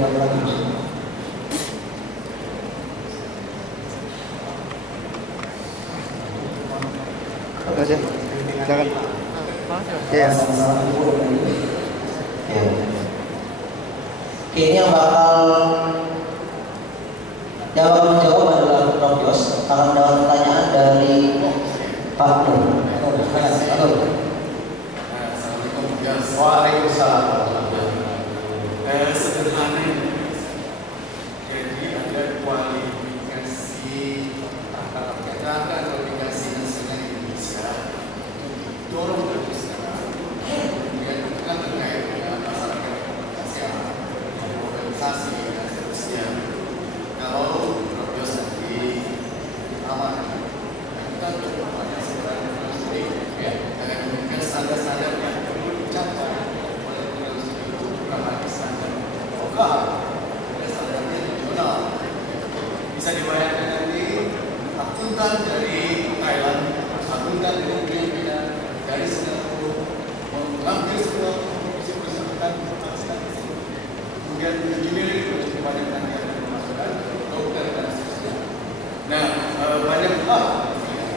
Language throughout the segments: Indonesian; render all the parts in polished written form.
dapat lagi. Aja, silakan. Ya. Ini yang bakal menjawab adalah Prof. Yos. Akan mendapat pertanyaan dari Pak Nur. Assalamualaikum. Waalaikumsalam. Sederhana, jadi ada kualifikasi rangka kualifikasi nasional Indonesia dorong dari sekarang. Kemudian kan terkait dengan masyarakat organisasi dan seterusnya. Kalau Prof. nanti amanah, kita untuk banyak sekarang ya, akan memberikan standar-standar yang perlu dicapai oleh organisasi itu, bukan lagi standar lokal, ada standarnya regional. Bisa dibayangkan nanti akuntan dari Thailand, akuntan dari Filipina, dari Singapura, mengambil sebuah profesi bersangkutan, kemudian engineering untuk banyak yang dimasukkan, dokter dan seterusnya. Nah, banyak hal yang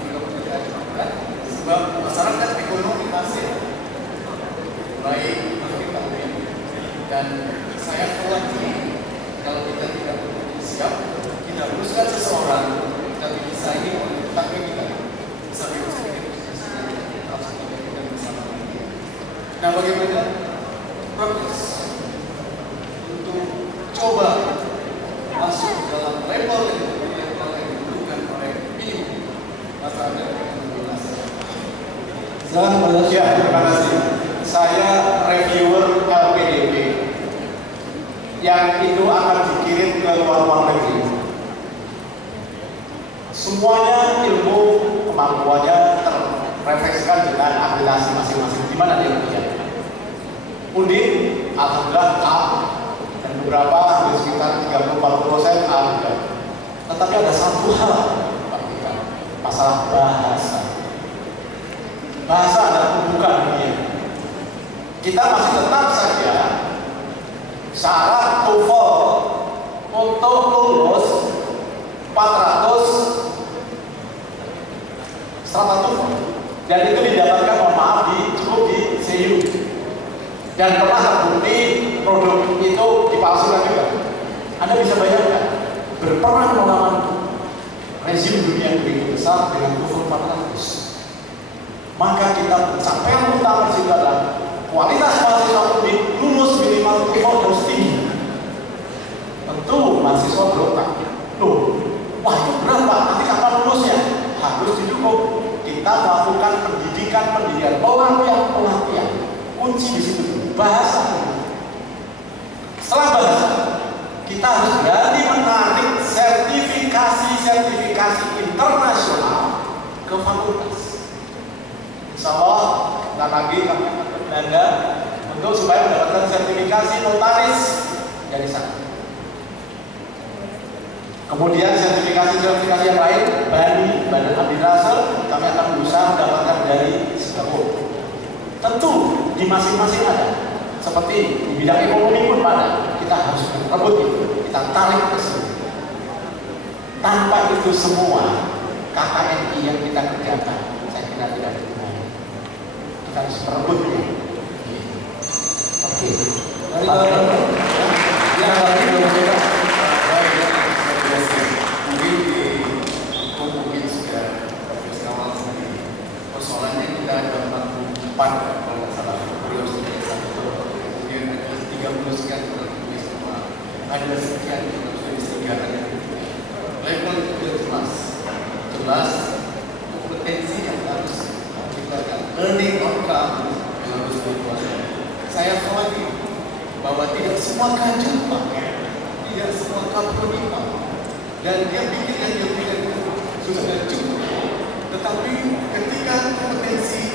juga perlu dilakukan sebab masyarakat ekonomi Asia baik kita dan saya khawatir kalau kita tidak siap, kita luruskan seseorang, tapi disaingi oleh tetangga kita, bisa bersama. Nah, bagaimana progres untuk coba masuk dalam level yang dibutuhkan oleh minimum masyarakat ekonomi Asia? Silakan Pak Yos. Ya, terima kasih. Saya reviewer LPDP yang itu akan dikirim ke luar negeri. Semuanya ilmu kemampuannya terrefleksikan dengan aplikasi masing-masing di mana dia bekerja. Undip, alhamdulillah A, dan beberapa hampir sekitar 30-40% A juga. Tetapi ada satu hal, Pak Kita, masalah bahasa. Bahasa adalah pembuka dunia. Kita masih tetap saja syarat TOEFL untuk lulus 400 strata TOEFL, dan itu didapatkan, mohon maaf, cukup di CU, dan pernah terbukti produk itu dipalsukan juga. Anda bisa bayangkan berperang melawan rezim dunia yang begitu besar dengan TOEFL 400. Maka kita pencapaian utama itu adalah kualitas mahasiswa undip lulus minimal TOEFL harus tinggi. Tentu mahasiswa berotak, loh, wah itu berat Pak, nanti kapan lulusnya? Harus dicukup. Kita melakukan pendidikan, pelatihan. Kunci di situ bahasa. Setelah bahasa, kita harus berani menarik sertifikasi internasional ke fakultas. Insya Allah, kita lagi kami Anda untuk supaya mendapatkan sertifikasi notaris dari sana. Kemudian sertifikasi yang lain, Badan Amil Rasel, kami akan berusaha mendapatkan dari Singapura. Tentu di masing-masing ada. Seperti di bidang ekonomi pun ada. Kita harus merebut itu, kita tarik ke sini. Tanpa itu semua KKNI yang kita kerjakan, saya kira tidak ada gunanya. Kita harus merebutnya. Oke. Dari yang lagi belum kita. Mungkin sudah awal sendiri. Persoalannya kita ada 44 kalau nggak salah. Beliau sudah satu. Kemudian ada 30 sekian sudah tulis semua. Ada sekian sudah tulis 3. Level itu jelas kompetensi yang harus kita learning outcome yang harus dikuasai. Saya khawatir bahwa tidak semua kajian Pak, tidak semua kapasitas, dan dia bikin dan dia bikin sudah cukup. Tetapi ketika kompetensi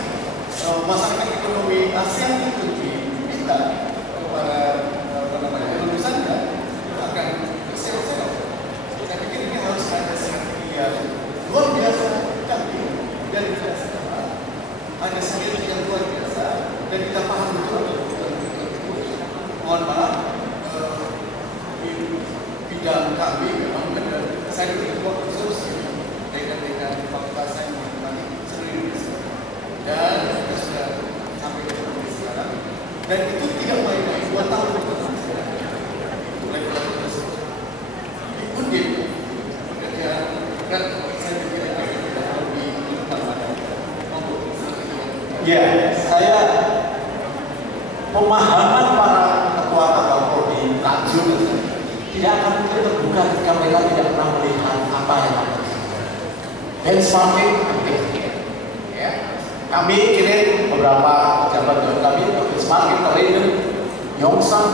masyarakat ekonomi ASEAN itu diminta kepada lulusan akan berserak-serak. Saya pikir ini harus ada strategi yang luar biasa canggih dan biasa. Ada strategi yang luar biasa dan kita paham betul. Mohon maaf, kami memang benar. Saya berketua khusus dengan fakultas saya mengenai seluruh Indonesia. Dan kita sudah sampai ke Indonesia sekarang. Dan itu tidak main-main, 2 tahun itu mulai berlaku tersebut. Undip pekerjaan dan saya pikir tidak lebih utama. Ya, saya pemahaman para ketua atau prodi tajud tidak akan mungkin terbuka ketika mereka tidak pernah melihat apa yang ada. Benchmarking penting. Ya. Kami kirim beberapa pejabat kami benchmarking ke Raiden, Yongsan,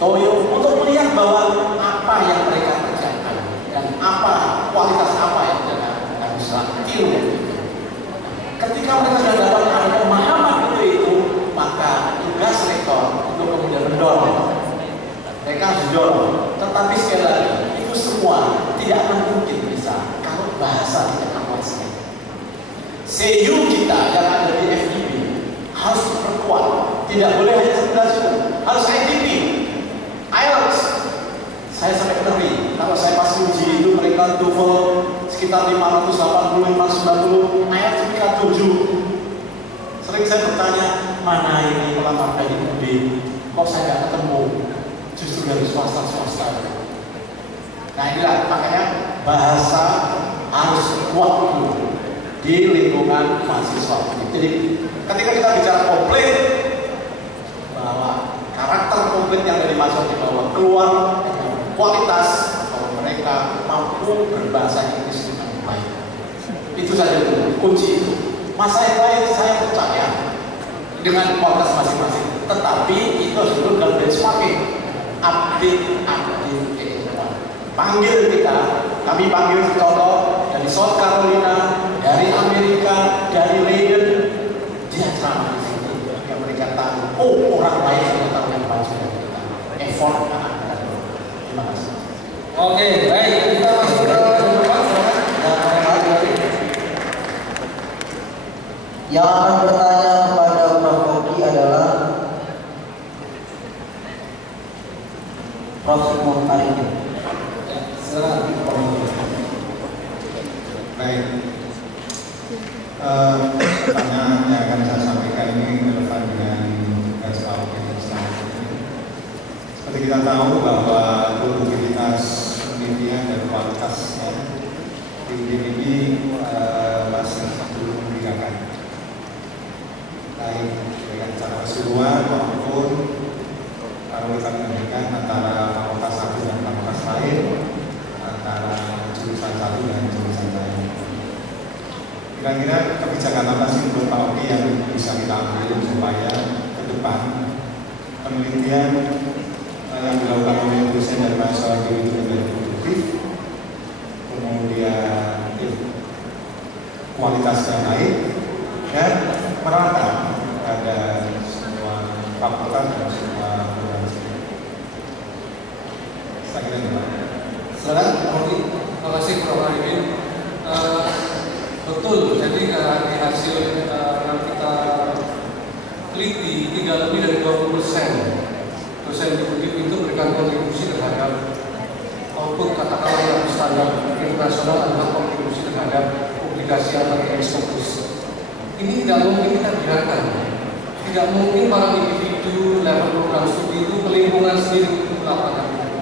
Toyo untuk melihat bahwa apa yang mereka kerjakan dan apa kualitas apa yang mereka bisa tiru. Ketika mereka sudah dapat ada pemahaman itu, maka tugas rektor untuk kemudian mendorong. Mereka harus didorong. Tetapi sekali lagi, itu semua tidak akan mungkin bisa kalau bahasa tidak kuat. CU kita yang ada di FIB harus diperkuat. Tidak boleh hanya sekedar itu, harus ITP, IELTS. Saya sampai ngeri. Kalau saya pas uji itu mereka TOEFL sekitar 580, 590, IELTS sekitar 7. Sering saya bertanya, mana ini pelamar dari UB? Kok saya nggak ketemu? Justru dari swasta. Nah inilah makanya bahasa harus kuat dulu di lingkungan mahasiswa. Jadi ketika kita bicara komplit, bahwa karakter komplit yang dari mahasiswa dibawa keluar dengan kualitas, bahwa mereka mampu berbahasa Inggris dengan baik. Itu saja dulu kunci itu. Masa yang lain saya percaya dengan kualitas masing-masing. Tetapi itu harus dulu dalam benchmarking, update. Panggil kita, kami panggil contoh dari South Carolina, dari Amerika, dari Leiden, dia sama di sini. Yang mereka tahu, oh orang lain yang tahu yang baca dari kita. Effort akan ada. Terima kasih. Oke, baik. Kita masuk ke depan. Yang akan bertanya kepada Prof. Koki adalah Prof. Muhammad. Baik, pertanyaan yang akan saya sampaikan ini relevan dengan tugas PAUD yang selanjutnya. Seperti kita tahu bahwa produktivitas penelitian dan kualitasnya di UNIF ini masih belum memberikan, baik dengan cara keseluruhan maupun parutan pendidikan antara fakultas satu dan fakultas lain, antara jurusan satu dan jurusan lain. Kira-kira kebijakan apa sih menurut Pak Oki yang bisa kita ambil supaya ke depan penelitian yang dilakukan oleh dosen dan mahasiswa itu menjadi produktif, kemudian kualitasnya naik dan merata pada semua fakultas dan semua program. Saya kira itu. Silakan, terima kasih Prof. Arifin. Betul, jadi dari hasil yang kita teliti, tidak lebih dari 20% dosen di UNIF itu memberikan kontribusi terhadap output katakanlah yang standar internasional adalah kontribusi terhadap publikasi atau ekspos. Ini tidak mungkin kita biarkan. Tidak mungkin para individu level program studi itu kelingkungan sendiri untuk melakukan itu.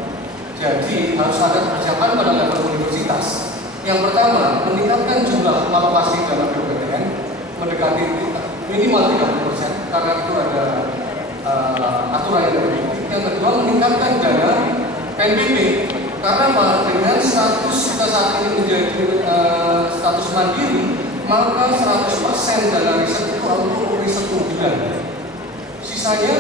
Jadi harus ada kebijakan pada level universitas. Yang pertama, meningkatkan jumlah alokasi dalam PPTN mendekati minimal 30% karena itu ada aturan yang berbeda. Yang kedua, meningkatkan dana PNBP karena dengan status kita saat ini menjadi status mandiri, maka 100% dana riset itu untuk riset unggulan. Sisanya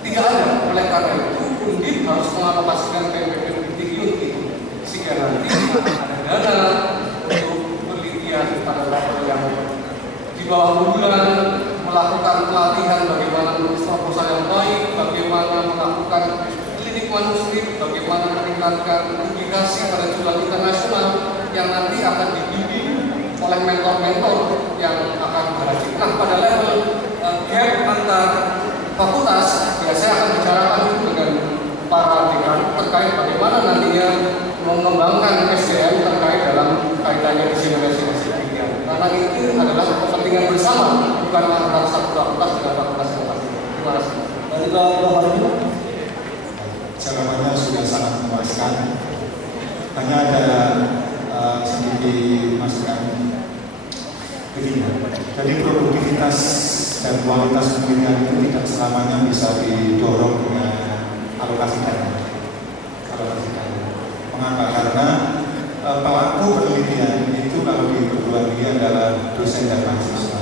tidak ada. Oleh karena itu, UNDIP harus mengalokasikan PNBP lebih tinggi untuk itu. Sehingga nanti ada dana untuk penelitian pada level yang di bawah unggulan, melakukan pelatihan bagaimana menulis proposal yang baik, bagaimana melakukan klinik manuskrip, bagaimana meningkatkan publikasi pada jurnal internasional yang nanti akan dibimbing oleh mentor-mentor yang akan berhasil. Nah, pada level gap antar fakultas, ya saya akan bicarakan itu dengan para dekan terkait bagaimana nantinya kepentingan bersama, bukan antara satu fakultas dengan fakultas yang lain. Terima kasih. Dari Bapak Ibu. Jawabannya sudah sangat memuaskan. Hanya ada sedikit masukan begini. Jadi produktivitas dan kualitas penelitian itu tidak selamanya bisa didorong dengan alokasi dana. Mengapa? Karena pelaku penelitian itu kalau di perguruan tinggi adalah dosen dan mahasiswa.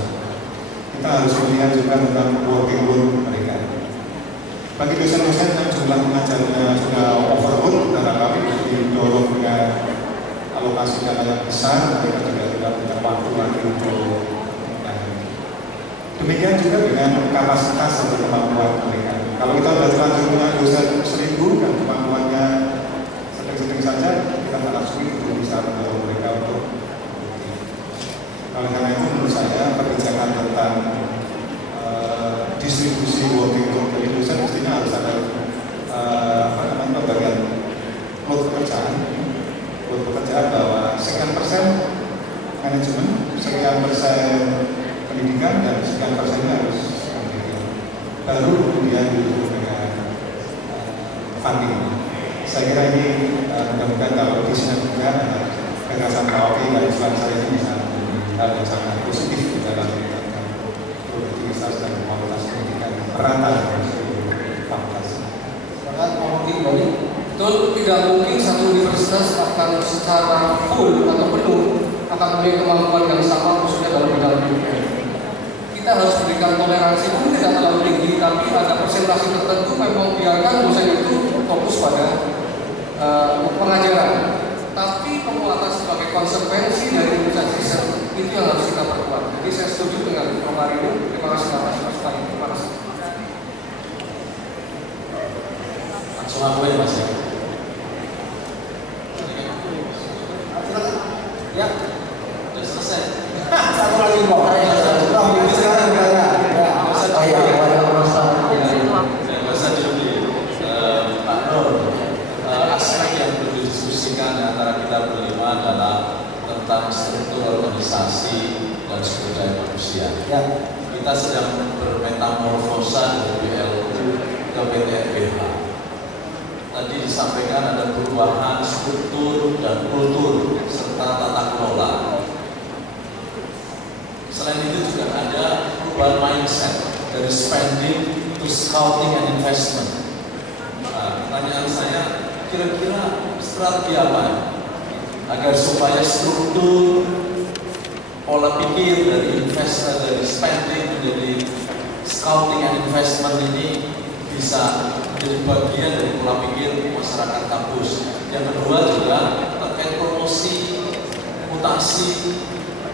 Kita harus melihat juga tentang working load mereka. Bagi dosen-dosen yang jumlah pengajarnya sudah overload, barangkali didorong dengan alokasi dana yang besar, mereka juga tidak punya waktu lagi untuk demikian juga dengan kapasitas atau kemampuan mereka. Kalau kita sudah terlanjur punya dosen 1000 dan kemampuannya sedang-sedang saja, kita sangat sulit untuk bisa mendorong mereka untuk. Oleh karena itu menurut saya kebijakan tentang distribusi working load dari dosen mestinya harus ada pembagian load pekerjaan bahwa sekian persen manajemen, sekian persen pendidikan dan sekian persennya harus pendidikan. Baru kemudian didukung dengan funding. Saya kira ini mudah-mudahan kalau disinergikan gagasan KOP dan Islam saya ini bisa hal yang sangat positif di dalam produktivitas dan kualitas pendidikan merata di seluruh fakultas. Betul, tidak mungkin satu universitas akan secara full atau penuh akan memiliki kemampuan yang sama khususnya dalam bidang pendidikan. Kita harus berikan toleransi pun tidak terlalu tinggi, tapi ada persentase tertentu memang biarkan dosen itu fokus pada pengajaran. Tapi penguatan sebagai konsekuensi dari imunisasi itu yang harus kita perkuat. Jadi saya setuju dengan Pak ini. Terima kasih atas masukan. Terima kasih. Langsung aku ya Mas. Ya, sudah selesai. Satu lagi Pak. Ini sekarang bertanya. Saya pada masalah Pak Nur, aspek yang perlu didiskusikan antara kita berlima adalah tentang struktur organisasi dan sumber daya manusia. ya. Kita sedang bermetamorfosa dari BLU ke PTNBH. Tadi disampaikan ada perubahan struktur dan kultur serta tata kelola. Selain itu juga ada perubahan mindset dari spending to scouting and investment. Nah, pertanyaan saya, kira-kira strategi apa agar supaya struktur pola pikir dari dari spending menjadi scouting and investment ini bisa menjadi bagian dari pola pikir masyarakat kampus. Yang kedua juga terkait promosi, mutasi,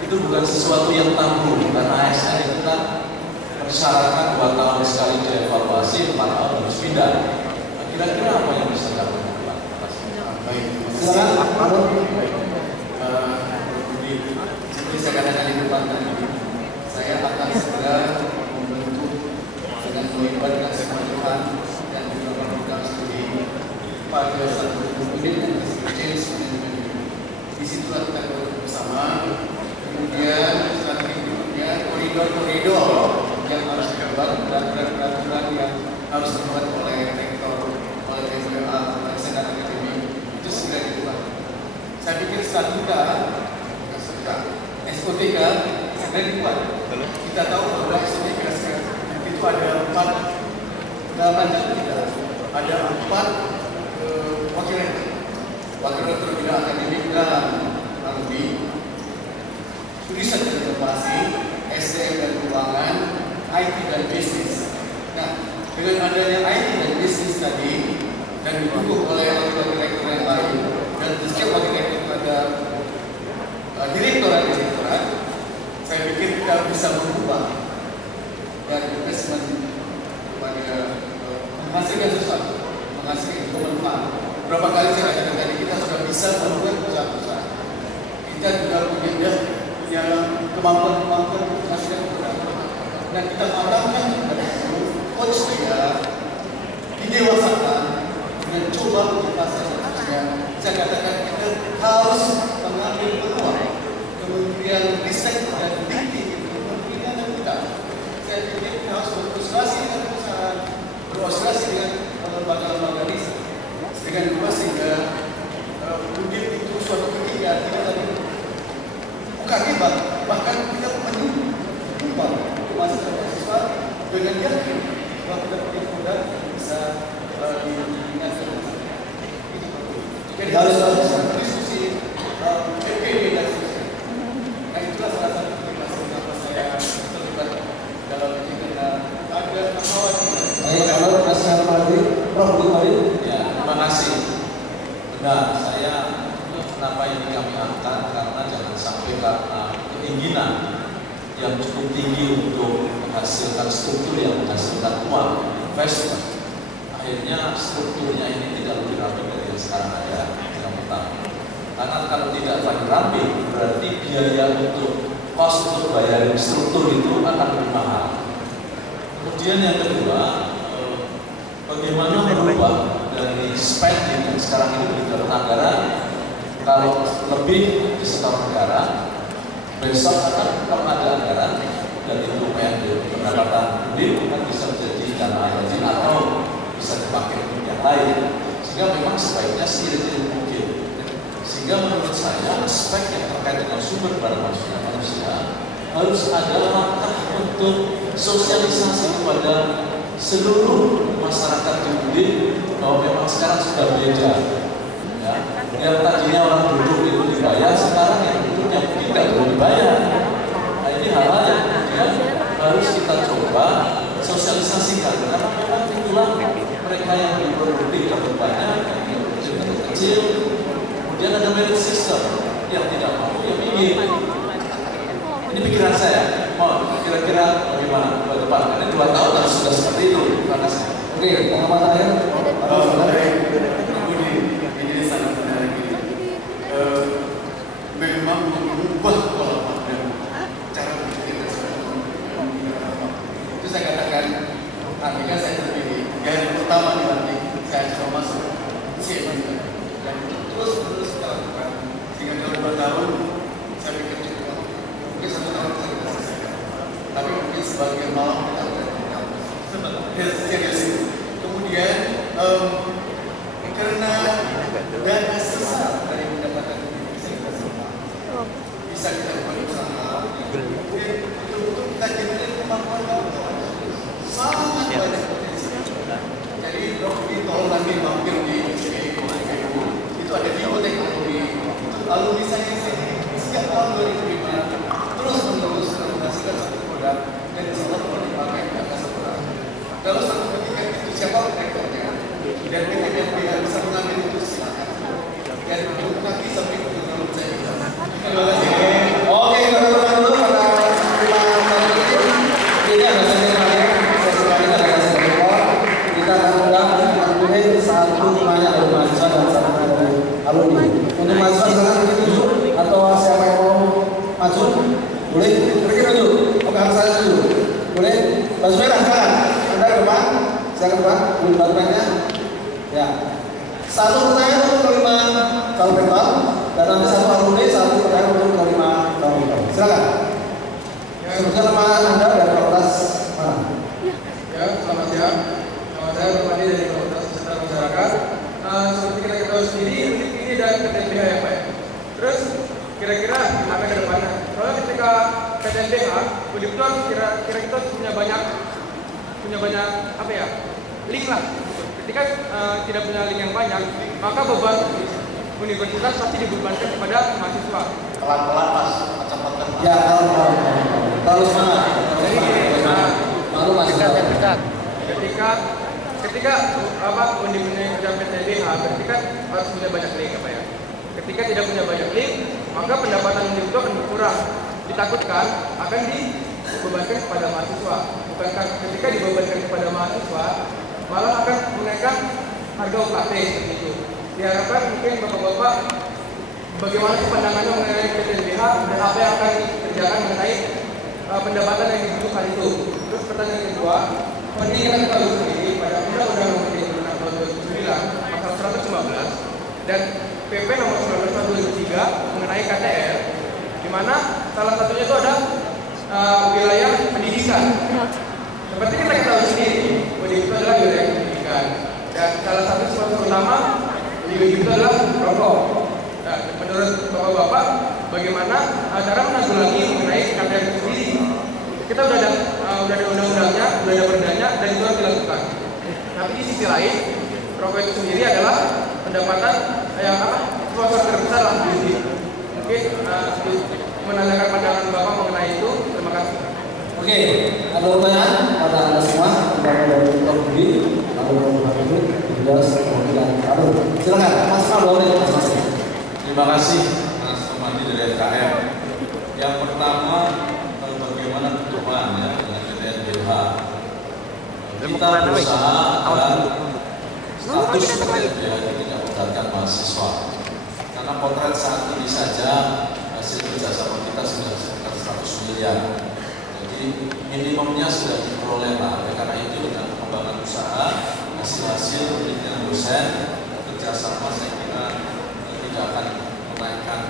itu bukan sesuatu yang tabu karena ASN itu kan mensyaratkan 2 tahun sekali dievaluasi, 4 tahun harus pindah. Nah, kira-kira apa yang bisa dilakukan? Baik, Silakan. seperti saya katakan di depan tadi, saya akan segera membentuk dengan melibatkan semua Tuhan dan juga program studi pada satu unit yang disebut change management. Di situ kita bersama. Kemudian strategi berikutnya koridor-koridor yang harus dibuat dan peraturan yang harus dibuat oleh rektor, oleh MPA, oleh senat akademik itu segera dibuat. Saya pikir statuta, SOTK segera dibuat. Kita tahu bahwa SOTK itu ada 4 dalam tidak ada 4 wakil rektor bidang akademik dan alumni. Riset dan inovasi, SDM dan keuangan, IT dan bisnis. Nah, dengan adanya IT dan bisnis tadi dan didukung oleh wakil rektor yang lain dan setiap wakil rektor ada direktorat, saya pikir kita bisa mengubah dari investment kepada menghasilkan sesuatu, menghasilkan kemanfaatan. Berapa kali saya katakan tadi kita sudah bisa membuat perusahaan-perusahaan. Kita juga punya kemampuan menghasilkan keberhasilan. Dan kita matangkan coach dia didewasakan dan coba untuk pasar yang saya katakan kita harus mengambil peluang. Kemudian riset dan dikti itu mahasiswa dengan yakin bahwa pendapat bisa diingatkan. Jadi harus diskusi PPB dan seterusnya. Nah itulah salah satu motivasi kenapa saya terlibat dalam ini karena ada kekhawatiran. Kalau Mas Armadi, Prof. Bukhari. Ya, terima kasih. Benar, saya kenapa ini kami angkat karena jangan sampai karena keinginan yang cukup tinggi untuk menghasilkan struktur yang menghasilkan uang investment. Akhirnya strukturnya ini tidak lebih rapi dari yang sekarang ada yang pertama. Karena kalau tidak rapi berarti biaya untuk cost untuk bayarin struktur itu akan lebih mahal. Kemudian yang kedua, bagaimana merubah dari spending yang sekarang ini berjalan anggaran kalau lebih disetor negara, besok akan kalau ada anggaran dan itu pendapatan publik kan bisa menjadi dana haji atau bisa dipakai untuk yang lain. Sehingga memang sebaiknya seiring mungkin. Sehingga menurut saya aspek yang terkait dengan sumber daya manusia harus ada langkah untuk sosialisasi kepada seluruh masyarakat publik bahwa memang sekarang sudah beda. Ya, yang tadinya orang duduk itu dibayar, sekarang yang duduknya tidak perlu dibayar. Nah ini hal-hal yang kemudian harus kita coba sosialisasikan. Karena memang itulah mereka yang berproduktif dapat banyak, yang kecil. Kemudian ada merit system yang tidak mau, yang ingin. Ini pikiran saya. Mau kira-kira bagaimana ke depan? Karena 2 tahun harus sudah seperti itu. Terima kasih. Oke, pengamat terakhir. Ini sangat menarik ini. Memang mengubah pola pandang cara berpikir itu saya katakan artinya saya terpilih yang pertama dilantik saya coba masuk siapa dan terus kita lakukan sehingga dalam 2 tahun saya pikir cukup mungkin 1 tahun saya bisa selesaikan tapi mungkin sebagian malam kita serius. Kemudian karena dana sisa dari pendapatan bisa kita berusaha untuk kita generate kemampuan sangat banyak potensi. Jadi Rocky tolong lagi mampir di SPIKU itu ada bioteknologi untuk alumni saya sejak tahun 2005 terus menerus menghasilkan satu produk dan insya Allah dipakai di atas produk. Kalau suatu ketika itu siapa rektornya dan ketika dia bisa mengambil itu silakan dan untuk nanti sampai ke menurut saya bisa. Terima kasih. Oke, kita tutup dulu pada 5 menit ini. Ini ada sesi terakhir. Sesi terakhir ada sesi kedua. Kita akan undang satu tanya dari mahasiswa dan satu tanya dari alumni. Untuk mahasiswa silakan tunjuk atau siapa yang mau maju? Boleh? Pergi maju. Oke, harus saya dulu. Boleh? Mas Merah, silakan. Anda ke depan. Silakan Pak. Boleh bantuannya? Ya. Satu pertanyaan untuk kelima calon rektor dan nanti satu alumni, satu pertanyaan untuk kelima calon rektor. Silakan. Sebutkan nama Anda dan fakultas mana? Ya, selamat siang. Nama saya Rumadi dari Fakultas Kesehatan Masyarakat. Seperti kita ketahui sendiri, ini dari PTNBH ya Pak. Terus kira-kira apa ke depannya? Soalnya ketika PTNBH, Udipton kira-kira kita punya banyak apa ya? Link lah. Ketika tidak punya link yang banyak, maka beban universitas pasti dibebankan kepada mahasiswa. Pelan-pelan Mas, cepatkan. Ya, kalau semangat. Jadi gini, malu Mas. Ketika universitas kerja PTNBH, berarti kan harus punya banyak link apa ya? Ketika tidak punya banyak link, maka pendapatan itu akan berkurang. Ditakutkan akan dibebankan kepada mahasiswa. Bukankah ketika dibebankan kepada mahasiswa, malah akan menaikkan harga UKT seperti itu. Diharapkan mungkin bapak-bapak bagaimana pandangannya mengenai PTNBH dan apa yang akan dikerjakan mengenai pendapatan yang dibutuhkan itu. Terus pertanyaan kedua, seperti kita tahu sendiri pada Undang-Undang Nomor 36 Tahun 2009 Pasal 115 dan PP Nomor 19 Tahun 2003 mengenai KTR, di mana salah satunya itu ada wilayah pendidikan. Seperti kita tahu sendiri, itu adalah wilayah pendidikan dan salah satu sponsor utama itu adalah rokok. Nah, menurut bapak-bapak, bagaimana cara menanggulangi mengenai KTR itu sendiri? kita udah ada undang-undangnya, udah ada perdanya, dan itu harus dilakukan. Tapi di sisi lain, rokok itu sendiri adalah pendapatan yang sponsor terbesar lah di sini. Mungkin menanyakan pandangan Bapak mengenai itu. Terima kasih. Oke, ada pertanyaan pada Anda semua, terutama dari Prof. Budi, lalu Prof. Habibur, juga perwakilan Lalu. Silakan, Mas Aldo, Mas. Terima kasih Mas Tomadi dari FKM. Yang pertama, bagaimana ke depan ya dengan PTNBH. Kita berusaha agar status PTNBH itu tidak memberatkan mahasiswa. Karena potret saat ini saja hasil kerjasama kita sudah sekitar 100 miliar. Jadi minimumnya sudah diperoleh lah. Karena itu dengan pengembangan usaha, hasil penelitian dosen, kerjasama saya kira tidak akan menaikkan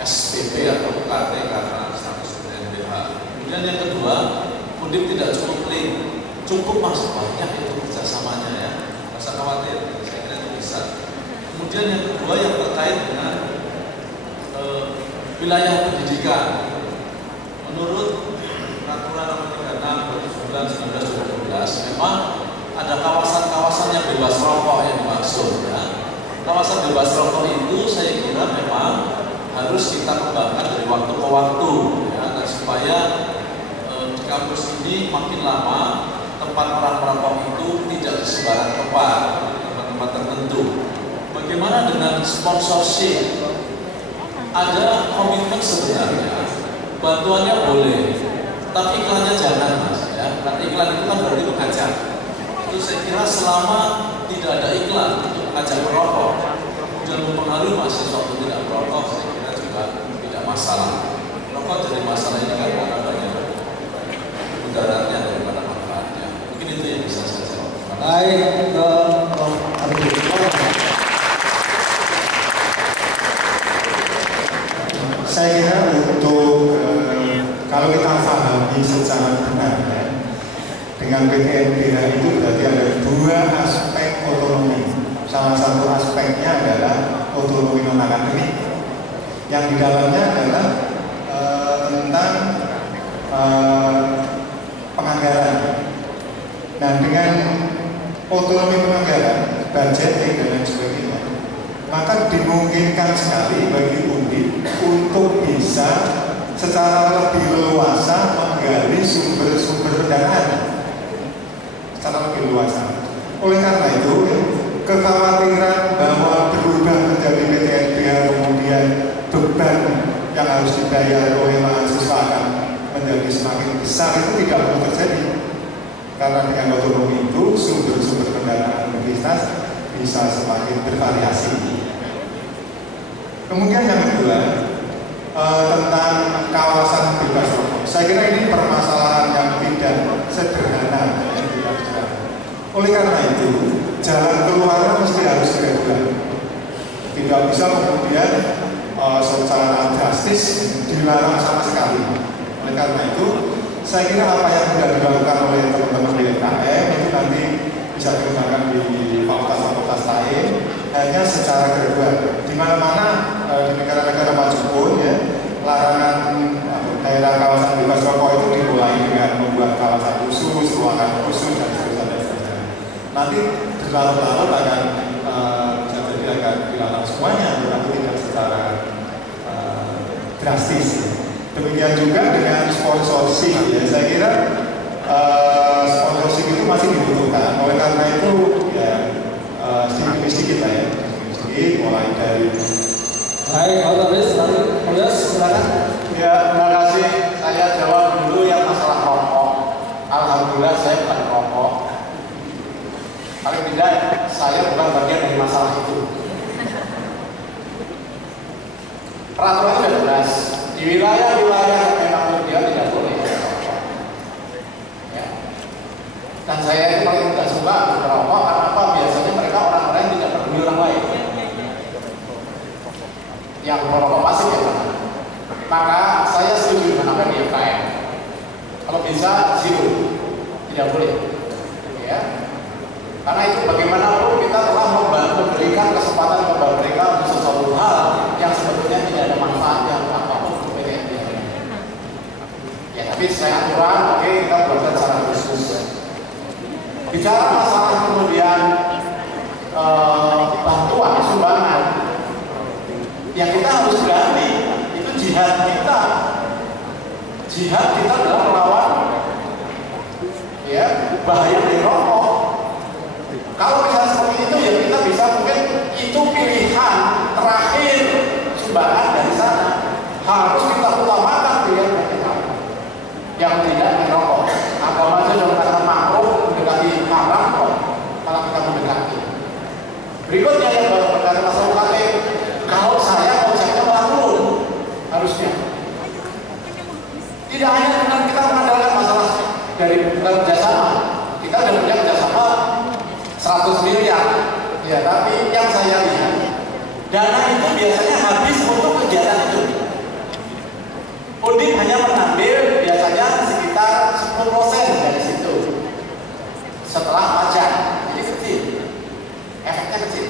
SPP atau UKT karena status PTNBH. Kemudian yang kedua, Undip tidak cukup link, cukup masuk banyak itu kerjasamanya ya. Nggak usah khawatir, saya kira itu bisa. Kemudian yang kedua yang terkait dengan wilayah pendidikan. Menurut Peraturan Nomor 36 2019 memang ada kawasan-kawasan yang bebas rokok yang dimaksud ya. Kawasan bebas rokok itu saya kira memang harus kita kembangkan dari waktu ke waktu ya, dan supaya di kampus ini makin lama tempat orang merokok itu tidak di sembarang tempat tertentu. Bagaimana dengan sponsorship? Ada komitmen sebenarnya, bantuannya boleh, tapi iklannya jangan mas ya, karena iklan itu kan berarti mengajak. Itu saya kira selama tidak ada iklan untuk mengajak merokok dan mempengaruhi mahasiswa untuk tidak merokok, saya kira juga tidak masalah. Merokok jadi masalah ini karena banyak mudaratnya daripada manfaatnya. Mungkin itu yang bisa saya jawab. Baik, saya kira untuk kalau kita pahami secara benar ya, dengan PTNBH itu berarti ada dua aspek otonomi. Salah satu aspeknya adalah otonomi non akademik, yang di dalamnya adalah tentang penganggaran. Nah, dengan otonomi penganggaran, budgeting dan lain sebagainya, maka dimungkinkan sekali bagi Undip untuk bisa secara lebih leluasa menggali sumber-sumber pendanaan secara lebih luasa. Oleh karena itu, kekhawatiran bahwa berubah menjadi PTNBH kemudian beban yang harus dibayar oleh mahasiswa akan menjadi semakin besar itu tidak perlu terjadi. Karena dengan otonomi itu sumber-sumber pendanaan universitas bisa semakin bervariasi. Kemudian yang kedua, tentang kawasan bebas rokok. Saya kira ini permasalahan yang tidak sederhana. Oleh karena itu, jalan keluarnya mesti harus diregulasi. Tidak bisa kemudian secara drastis dilarang sama sekali. Oleh karena itu, saya kira apa yang sudah dilakukan oleh teman-teman di FKM itu nanti bisa dikembangkan di fakultas-fakultas lain, hanya secara gradual. Di mana-mana di negara-negara maju pun ya, larangan daerah kawasan bebas rokok itu dimulai dengan membuat kawasan khusus, ruangan khusus dan seterusnya. Nanti berlarut-larut akan bisa jadi akan dilarang semuanya, tetapi tidak secara drastis. Demikian juga dengan sponsorship ya, saya kira sponsorship itu masih dibutuhkan. Oleh karena itu ya sedikit-sedikit ya, sedikit mulai dari. Baik, Pak Tabis, silakan. Ya, terima kasih. Saya jawab dulu yang masalah rokok. Alhamdulillah saya bukan rokok. Paling tidak saya bukan bagian dari masalah itu. Peraturan sudah jelas. Di wilayah-wilayah yang memang dia tidak boleh merokok. Ya. Dan saya itu paling tidak suka merokok karena apa? Biasanya mereka orang-orang yang tidak peduli orang lain. Yang merokok pasif ya kan? Maka saya setuju dengan apa yang di FKM. Kalau bisa zero, tidak boleh. Ya. Karena itu bagaimanapun kita telah memberikan kesempatan kepada mereka untuk sesuatu hal yang sebetulnya tidak ada manfaat yang apapun untuk PTNBH. Ya, Tapi saya aturan, oke, kita buatkan secara khusus. Bicara masalah kemudian bantuan sumbangan, yang kita harus berani itu jihad kita. Jihad kita adalah melawan ya bahaya dari rokok. Kalau misalnya seperti itu ya kita bisa mungkin itu pilihan terakhir sumbangan dari sana. Harus kita utamakan pilihan kita yang tidak merokok. Agama saja dalam kata makruh mendekati haram kok kalau kita mendekati. Berikutnya yang berkaitan masalah UKT, kalau saya konsepnya makruh harusnya. Tidak hanya dengan kita mengandalkan masalah dari kerjasama, kita sudah punya kerjasama 100 miliar, ya. Tapi yang saya lihat dana itu biasanya habis untuk kegiatan itu. Undip hanya mengambil biasanya sekitar 10% dari situ setelah pajak, jadi kecil, efeknya kecil,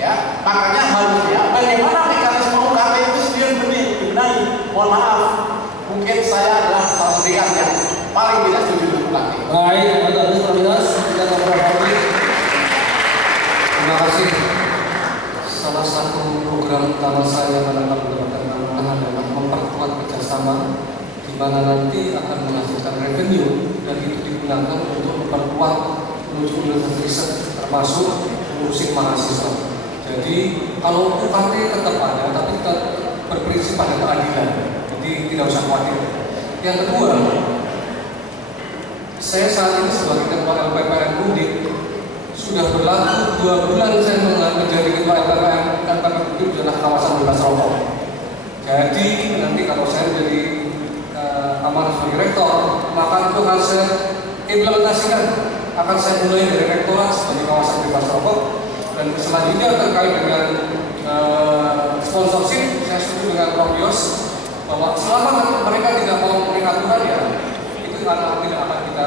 ya. Makanya harusnya bagaimana mekanisme UKT itu sendiri dibenahi. Mohon maaf, mungkin saya adalah salah satu yang paling tidak setuju dengan UKT. Baik, kita ngobrol. Terima kasih. Salah satu program utama saya pada Kabupaten Malang adalah memperkuat kerjasama, di mana nanti akan menghasilkan revenue dan itu digunakan untuk memperkuat menuju universitas riset termasuk ngurusin mahasiswa. Jadi kalau UKT tetap ada, tapi kita berprinsip pada keadilan. Jadi tidak usah khawatir. Yang kedua, saya saat ini sebagai ketua LPPN Undip sudah berlaku 2 bulan saya menjadi ketua LPPN Undip adalah kawasan bebas rokok. Jadi nanti kalau saya jadi amanah sebagai rektor, maka itu akan saya implementasikan. Akan saya mulai dari rektorat sebagai kawasan bebas rokok, dan selanjutnya terkait dengan sponsorship, saya setuju dengan Prof. Yos bahwa selama mereka tidak mau mengikat aturan ya, itu tidak akan kita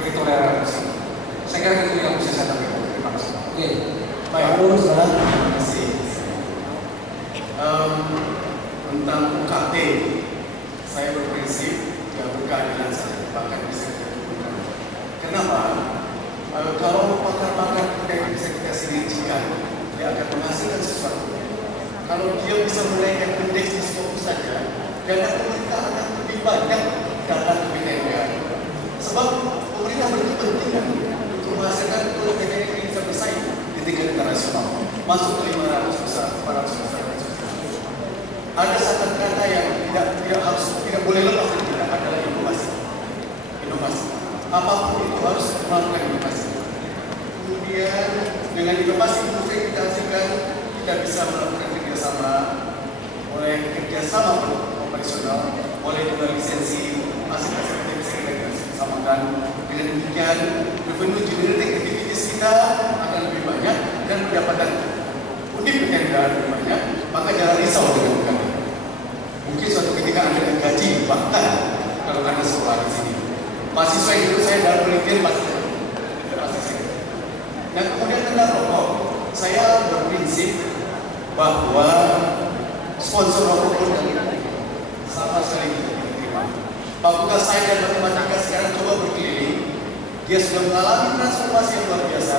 beri toleransi. Saya kira itu yang bisa saya sampaikan. Terima kasih. Oke, baik, terima kasih. Tentang UKT, saya berprinsip ya berkeadilan saja, bahkan bisa kita gunakan. Kenapa? Kalau pakar-pakar bisa kita sinergikan, dia akan menghasilkan sesuatu. Kalau dia bisa menaikkan indeks di fokus saja, dana pemerintah akan lebih banyak dana kebijakan. Sebab pemerintah berkepentingan untuk menghasilkan PTN yang bisa bersaing di tingkat internasional, masuk ke 500 besar, 400 besar. Ada satu kata yang tidak boleh lepas dari kita adalah inovasi. Inovasi. Apapun itu harus melakukan inovasi. Kemudian dengan inovasi itu kita hasilkan, kita bisa melakukan kerjasama, oleh kerjasama operasional, oleh lisensi, masing-masing kita bisa bersamakan. Dengan demikian, revenue generating activities kita akan lebih banyak dan pendapatan Undip dengan lebih banyak, maka jangan risau dengan kami. Mungkin suatu ketika Anda gaji, bahkan kalau Anda sekolah di sini. Mahasiswa itu saya dalam penelitian masih. Dan kemudian tentang rokok, saya berprinsip bahwa sponsor rokok pun sama sekali tidak diterima. Fakultas Sains dan Matematika sekarang coba berkeliling, dia sudah mengalami transformasi yang luar biasa.